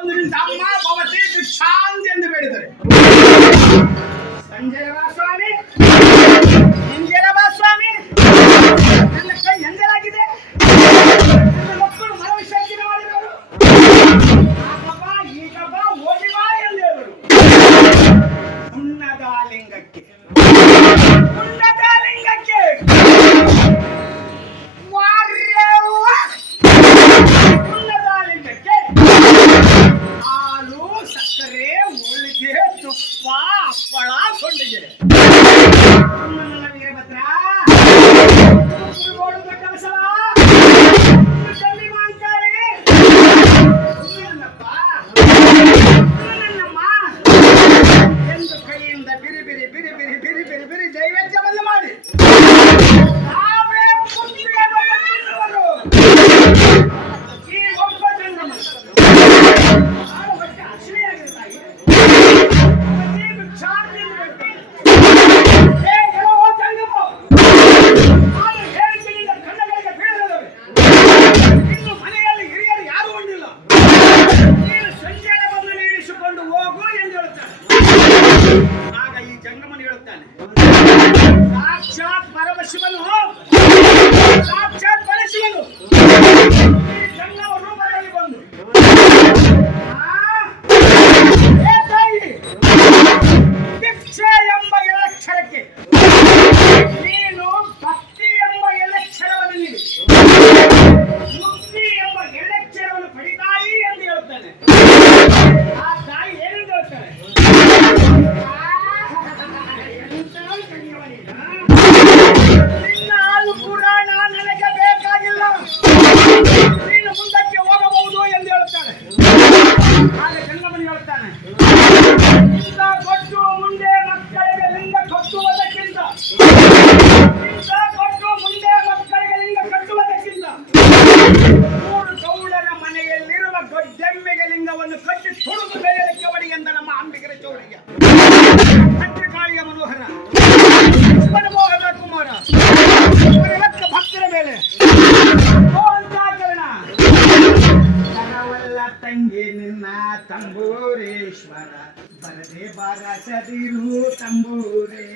ಅಮ್ಮ ಭವತಿ ಶಾಂತಿ ಎಂದು ಬೇಡಿದರೆ ಸಂಜಯ ಸ್ವಾಮಿ ಎಂಜಲ ಸ್ವಾಮಿ ನನ್ನ ಕೈ ಎಂಜಲಾಗಿದೆ. ನನ್ನ ಮಕ್ಕಳು ಮನವಿಸರ್ಜನೆ ಮಾಡಿದವರು ಆಗಪ್ಪ ಈಗಪ್ಪ ಓಡಿ ಬಾ ಎಂದು ಹೇಳಿದರು. ಉನ್ನತ ಲಿಂಗಕ್ಕೆ ಹಾಲು ಸಕ್ಕರೆ ಹೋಳಿಗೆ ತುಪ್ಪ ಹಪ್ಪಳ ಸೊಂಡಿಗೆ ವೀರಭದ್ರ ನನ್ನಮ್ಮ ಎಂದು ಕೈಯಿಂದ ಬಿರಿ ಬಿರಿ ಬಿರಿ ಬಿರಿ ಬಿರಿ ಬಿರಿ ಬಿರಿ ದೈವೇಚ್ಛವನ್ನು ಮಾಡಿ ನಾವೇ ಪುತ್ರಿಯವರು ಈ ಒಬ್ಬ ಜನ್ಮ ಆಗ ಈ ಜಂಗಮನು ಹೇಳುತ್ತಾನೆ, ಸಾಕ್ಷಾತ್ ಪರಮಶಿವನು ಸಾಕ್ಷಾತ್ ಪರಶಿವನು ಈ ಜಂಗಮ ರೂಪದಲ್ಲಿ ಬಂದು ಭಿಕ್ಷೆ ಎಂಬ ಎಲಕ್ಷರಕ್ಕೆ ನೀನು ಭಕ್ತಿ ಎಂಬ ಎಲಕ್ಷರವನ್ನು ನೀಡಿ ಮುಕ್ತಿ ಎಂಬ ಎಲಕ್ಷರವನ್ನು ಪಡಿತಾಯಿ ಎಂದು ಹೇಳುತ್ತಾನೆ. ಆ ತಾಯಿ ಏನೆಂದು ಹೇಳ್ತಾನೆ, ನಿನ್ನ ಹಾಲು ಪುರಾಣ ನನಗೆ ಬೇಕಾಗಿಲ್ಲ, ನೀನು ಮುಂದಕ್ಕೆ ಹೋಗಬಹುದು ಎಂದು ಹೇಳುತ್ತಾನೆ. ಆಗ ಜಂಗಮನು ಹೇಳ್ತಾನೆ, ಲಿಂಗ ಕೊಟ್ಟು ಮುಂದೆ ಮಕ್ಕಳಿಗೆ ಲಿಂಗ ಕಟ್ಟುವುದಕ್ಕಿಂತ ಮೂರು ಗೌಡರ ಮನೆಯಲ್ಲಿರುವ ಗೊಡ್ಡೆಮ್ಮೆಗೆ ಲಿಂಗವನ್ನು ಕಟ್ಟಿ ತುಳಿದು ಬೇಯಲಿಕ್ಕೆ ಒಡಿ ಎಂದ ನಮ್ಮ ಅಂಬಿಗರ ಚೌಡಿಗೆ ಭದ್ರಕಾಳಿಯ ಮನೋಹರ ಮನಮೋಹನ ಕುಮಾರ ಲಕ್ಕ ಭಕ್ತರ ಮೇಲೆ ಮೋಹಂತಾಕರಣ ಕರವಲ್ಲ ತಂಗಿ ನಿನ್ನ ತಂಬೂರೇಶ್ವರ ಬರದೆ ಬಾರಸದಿರು ತಂಬೂರೇ.